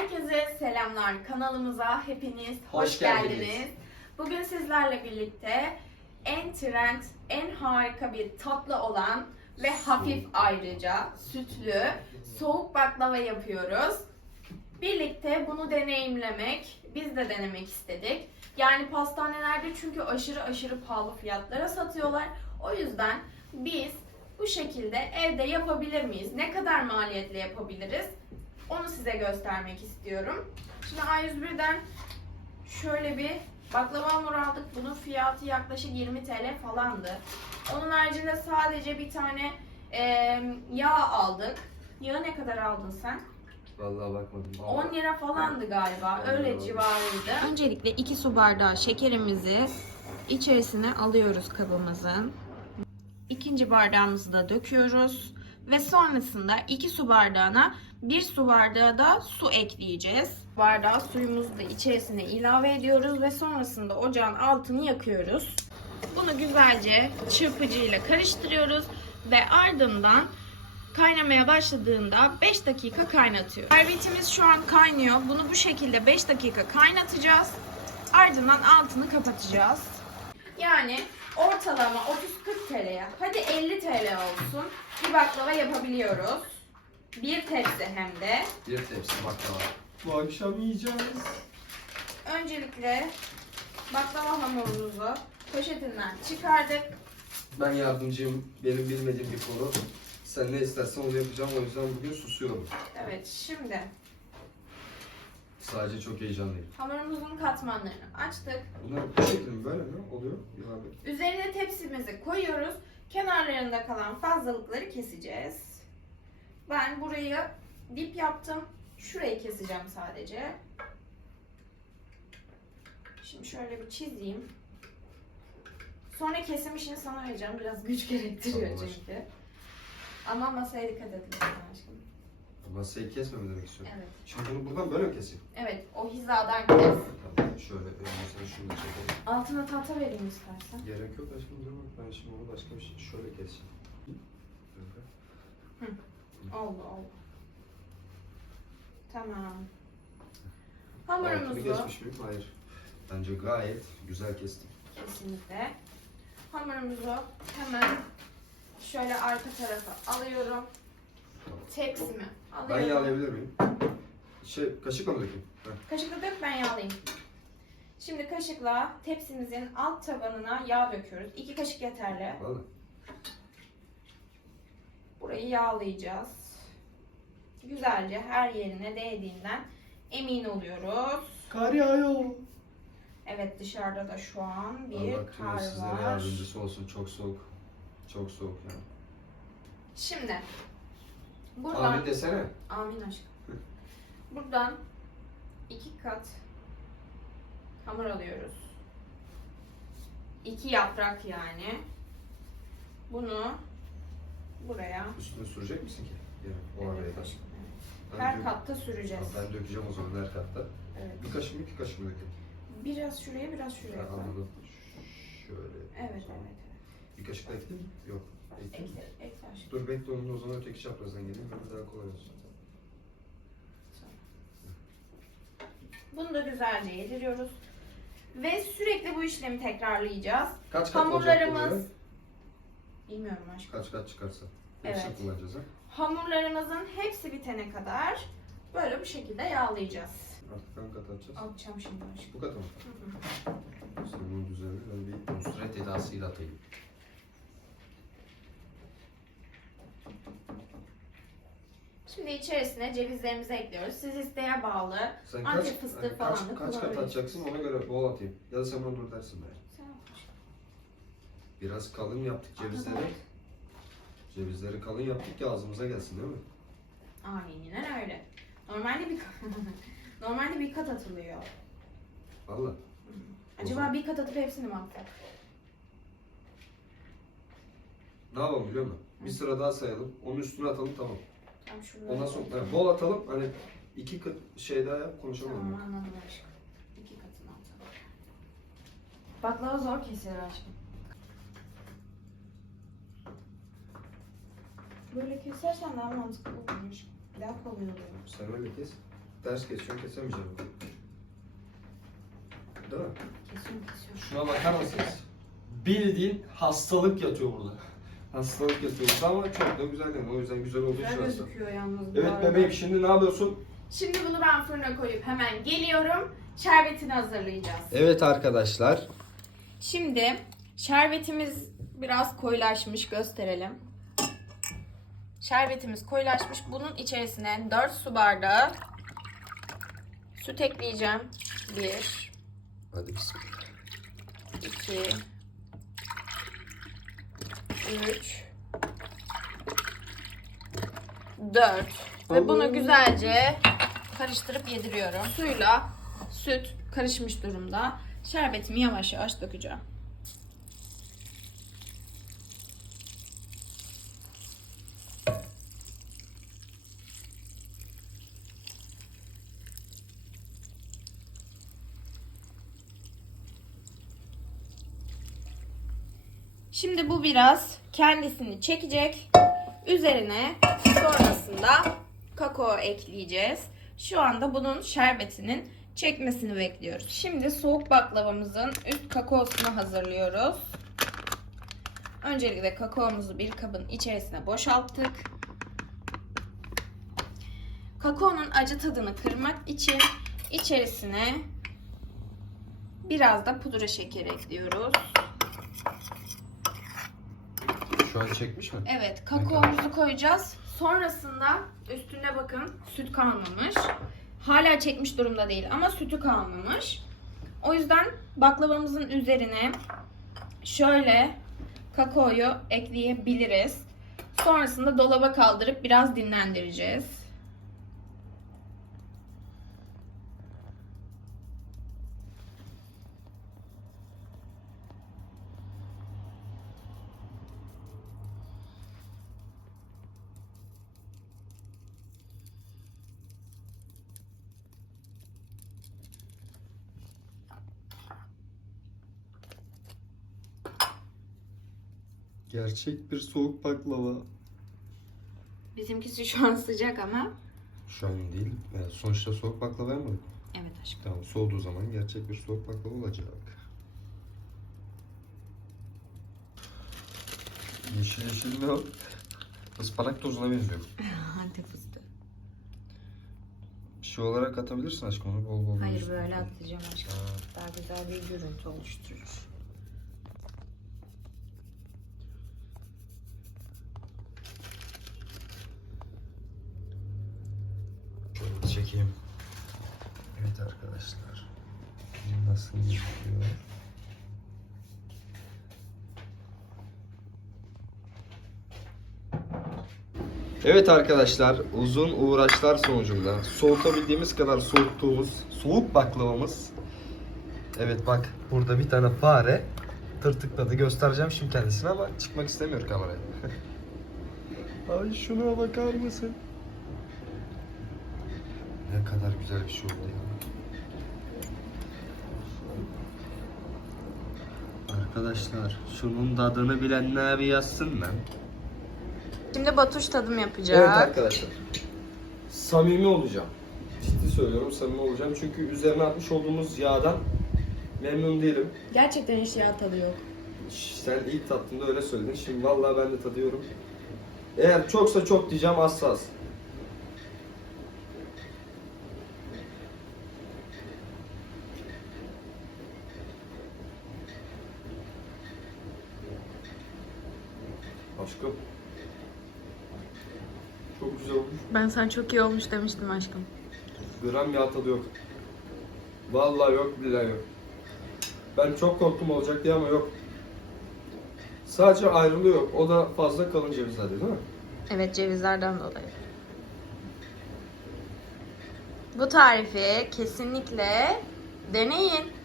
Herkese selamlar. Kanalımıza hepiniz hoş, Hoş geldiniz. geldiniz. Bugün sizlerle birlikte en trend, en harika bir tatlı olan ve hafif ayrıca sütlü soğuk baklava yapıyoruz. Birlikte bunu deneyimlemek, biz de denemek istedik. Yani pastanelerde çünkü aşırı aşırı pahalı fiyatlara satıyorlar. O yüzden biz bu şekilde evde yapabilir miyiz? Ne kadar maliyetle yapabiliriz? Onu size göstermek istiyorum. Şimdi A101'den şöyle bir baklava hamuru aldık. Bunun fiyatı yaklaşık 20 TL falandı. Onun haricinde sadece bir tane eee, yağ aldık. Yağı ne kadar aldın sen? Vallahi bakmadım. 10 lira falandı galiba. Öyle civarıydı. Öncelikle 2 su bardağı şekerimizi içerisine alıyoruz kabımızın. İkinci bardağımızı da döküyoruz. Ve sonrasında 2 su bardağına 1 su bardağı da su ekleyeceğiz. Bardağı suyumuzu da içerisine ilave ediyoruz ve sonrasında ocağın altını yakıyoruz. Bunu güzelce çırpıcıyla karıştırıyoruz ve ardından kaynamaya başladığında 5 dakika kaynatıyoruz. Şerbetimiz şu an kaynıyor. Bunu bu şekilde 5 dakika kaynatacağız. Ardından altını kapatacağız. Yani ortalama 30-40 TL'ye, hadi 50 TL olsun bir baklava yapabiliyoruz. Bir tepsi hem de. Bir tepsi baklava. Bu akşam yiyeceğiz. Öncelikle baklava hamurumuzu poşetinden çıkardık. Ben yardımcıyım. Benim bilmediğim bir konu. Sen ne istersen onu yapacağım. O yüzden bugün susuyorum. Evet şimdi Sadece çok heyecanlıyım. hamurumuzun katmanlarını açtık. Bunlar bu şekilde mi? Böyle mi oluyor? İlave. Üzerine tepsimizi koyuyoruz. Kenarlarında kalan fazlalıkları keseceğiz. Ben burayı dip yaptım. Şurayı keseceğim sadece. Şimdi şöyle bir çizeyim. Sonra kesim işini sana vereceğim. Biraz güç gerektiriyor Tamam, çünkü. Ama masaya dikkat et lütfen aşkım. Masayı kesme mi demek istiyorum? Evet. Şimdi bunu buradan böyle mi keseyim? Evet, o hizadan kes. Tamam. Şöyle mesela şunu da çekelim. Altına tahta vereyim istersen. Gerek yok aşkım dur bak ben şimdi onu başka bir şey şöyle keseyim. Böyle. Oldu, oldu. Tamam. Altını Hamurumuzu kesmiş miyim? Hayır. Bence gayet güzel kestim. kesinlikle. Hamurumuzu hemen şöyle arka tarafa alıyorum. Tepsimi Ben alıyorum. yağlayabilir miyim? Şey, kaşıkla mı dökeyim? Heh. Kaşıkla dök ben yağlayayım. Şimdi kaşıkla tepsimizin alt tabanına yağ döküyoruz. İki kaşık yeterli. Vallahi. Burayı yağlayacağız. Güzelce her yerine değdiğinden emin oluyoruz. Kar yağıyor. Evet dışarıda da şu an bir Allah kar var. yardımcısı olsun. Çok soğuk. Çok soğuk yani. Şimdi buradan Amin desene. Amin aşkım. Buradan iki kat hamur alıyoruz. İki yaprak yani. Bunu buraya Üstüne sürecek misin ki? Yani o araya aşkım, evet. Ben her katta süreceğiz. Tamam, ben dökeceğim o zaman her katta. Evet. Bir kaşık mı iki kaşık mı dökeyim? Biraz şuraya biraz şuraya koy. anladım. Şöyle. Evet evet evet. Bir kaşık da mi? Yok. Mi? Ekle, ekle aşkım. Dur bekle onu o zaman öteki çaprazdan geleyim. Böyle daha kolay olsun. Bunu da güzelce yediriyoruz. Ve sürekli bu işlemi tekrarlayacağız. Kaç kat olacak Hamurlarımız? Bilmiyorum aşkım. Kaç kat çıkarsa. Evet. Kullanacağız ha. Hamurlarımızın hepsi bitene kadar böyle bu şekilde yağlayacağız. Artık hangi kat atacağız? Alacağım şimdi aşkım. Bu kata mı? Hı hı. Sen bunun düzenini ben bir nusret edasıyla atayım. Şimdi içerisine cevizlerimizi ekliyoruz. Siz isteğe bağlı. Sen Antep kaç, fıstığı hani falan kaç, da kaç kat kullanabilirsin. atacaksın ona göre bol atayım. Ya da sen bana dur dersin be. Sen yap aşkım. Biraz kalın yaptık cevizleri. Cevizleri kalın yaptık ki ağzımıza gelsin değil mi? Aynen öyle. Normalde bir normalde bir kat atılıyor. Valla. Acaba bir kat atıp hepsini mi atsak? Ne yapalım biliyor musun? Bir sıra daha sayalım. Onun üstüne atalım tamam. Tam şurada. Ondan sonra evet, bol atalım. Hani iki kat şey daha yap konuşalım. Tamam anladım aşkım. İki katını atalım. Baklava zor kesilir aşkım. Böyle kesersen daha mantıklı olur. Daha kolay oluyor. Sen öyle kes. Ders geçiyorum kesemeyeceğim. Değil mi? Kesiyorum kesiyorum. Şuna bakar mısınız? Bildiğin hastalık yatıyor burada. Hastalık yapıyoruz ama çok da güzel yani. O yüzden güzel olduğu Güzel gözüküyor yalnız bu Evet arada. bebeğim şimdi ne yapıyorsun? Şimdi bunu ben fırına koyup hemen geliyorum. Şerbetini hazırlayacağız. Evet arkadaşlar. Şimdi şerbetimiz biraz koyulaşmış gösterelim. Şerbetimiz koyulaşmış. Bunun içerisine 4 su bardağı süt ekleyeceğim. 1, Hadi bismillah. 2, 3, 4 ve bunu güzelce karıştırıp yediriyorum. Suyla süt karışmış durumda. Şerbetimi yavaş yavaş dökeceğim. Şimdi bu biraz kendisini çekecek. Üzerine sonrasında kakao ekleyeceğiz. Şu anda bunun şerbetinin çekmesini bekliyoruz. Şimdi soğuk baklavamızın üst kakaosunu hazırlıyoruz. Öncelikle kakaomuzu bir kabın içerisine boşalttık. Kakaonun acı tadını kırmak için içerisine biraz da pudra şekeri ekliyoruz. An çekmiş mi? Evet, kakaomuzu koyacağız. Sonrasında üstüne bakın süt kalmamış. Hala çekmiş durumda değil ama sütü kalmamış. O yüzden baklavamızın üzerine şöyle kakaoyu ekleyebiliriz. Sonrasında dolaba kaldırıp biraz dinlendireceğiz. Gerçek bir soğuk baklava. Bizimkisi şu an sıcak ama. Şu an değil. Yani sonuçta soğuk baklava mı? Evet aşkım. Tamam soğuduğu zaman gerçek bir soğuk baklava olacak. Yeşil yeşil ne o? Ispanak tozuna benziyor. Hadi fıstığı. Bir şey olarak atabilirsin aşkım onu bol bol. Hayır böyle atacağım aşkım. Ha. Daha güzel bir görüntü oluşturur. Şöyle çekeyim. Evet arkadaşlar. Nasıl gözüküyor? Evet arkadaşlar uzun uğraşlar sonucunda soğutabildiğimiz kadar soğuttuğumuz soğuk baklavamız Evet bak burada bir tane fare tırtıkladı göstereceğim şimdi kendisine ama çıkmak istemiyor kameraya Ay şuna bakar mısın? Ne kadar güzel bir şey oldu ya. Arkadaşlar şunun tadını bilenler bir yazsın lan. Şimdi Batuş tadım yapacak. Evet arkadaşlar. Samimi olacağım. Ciddi söylüyorum samimi olacağım. Çünkü üzerine atmış olduğumuz yağdan memnun değilim. Gerçekten hiç yağ tadı yok. Sen ilk tattığında öyle söyledin. Şimdi vallahi ben de tadıyorum. Eğer çoksa çok diyeceğim az az. Aşkım. Çok güzel olmuş. Ben sana çok iyi olmuş demiştim aşkım. Gram yağ tadı yok. Vallahi yok billahi yok. Ben çok korktum olacak diye ama yok. Sadece ayrılıyor. O da fazla kalın cevizler değil mi? Evet cevizlerden dolayı. Bu tarifi kesinlikle deneyin.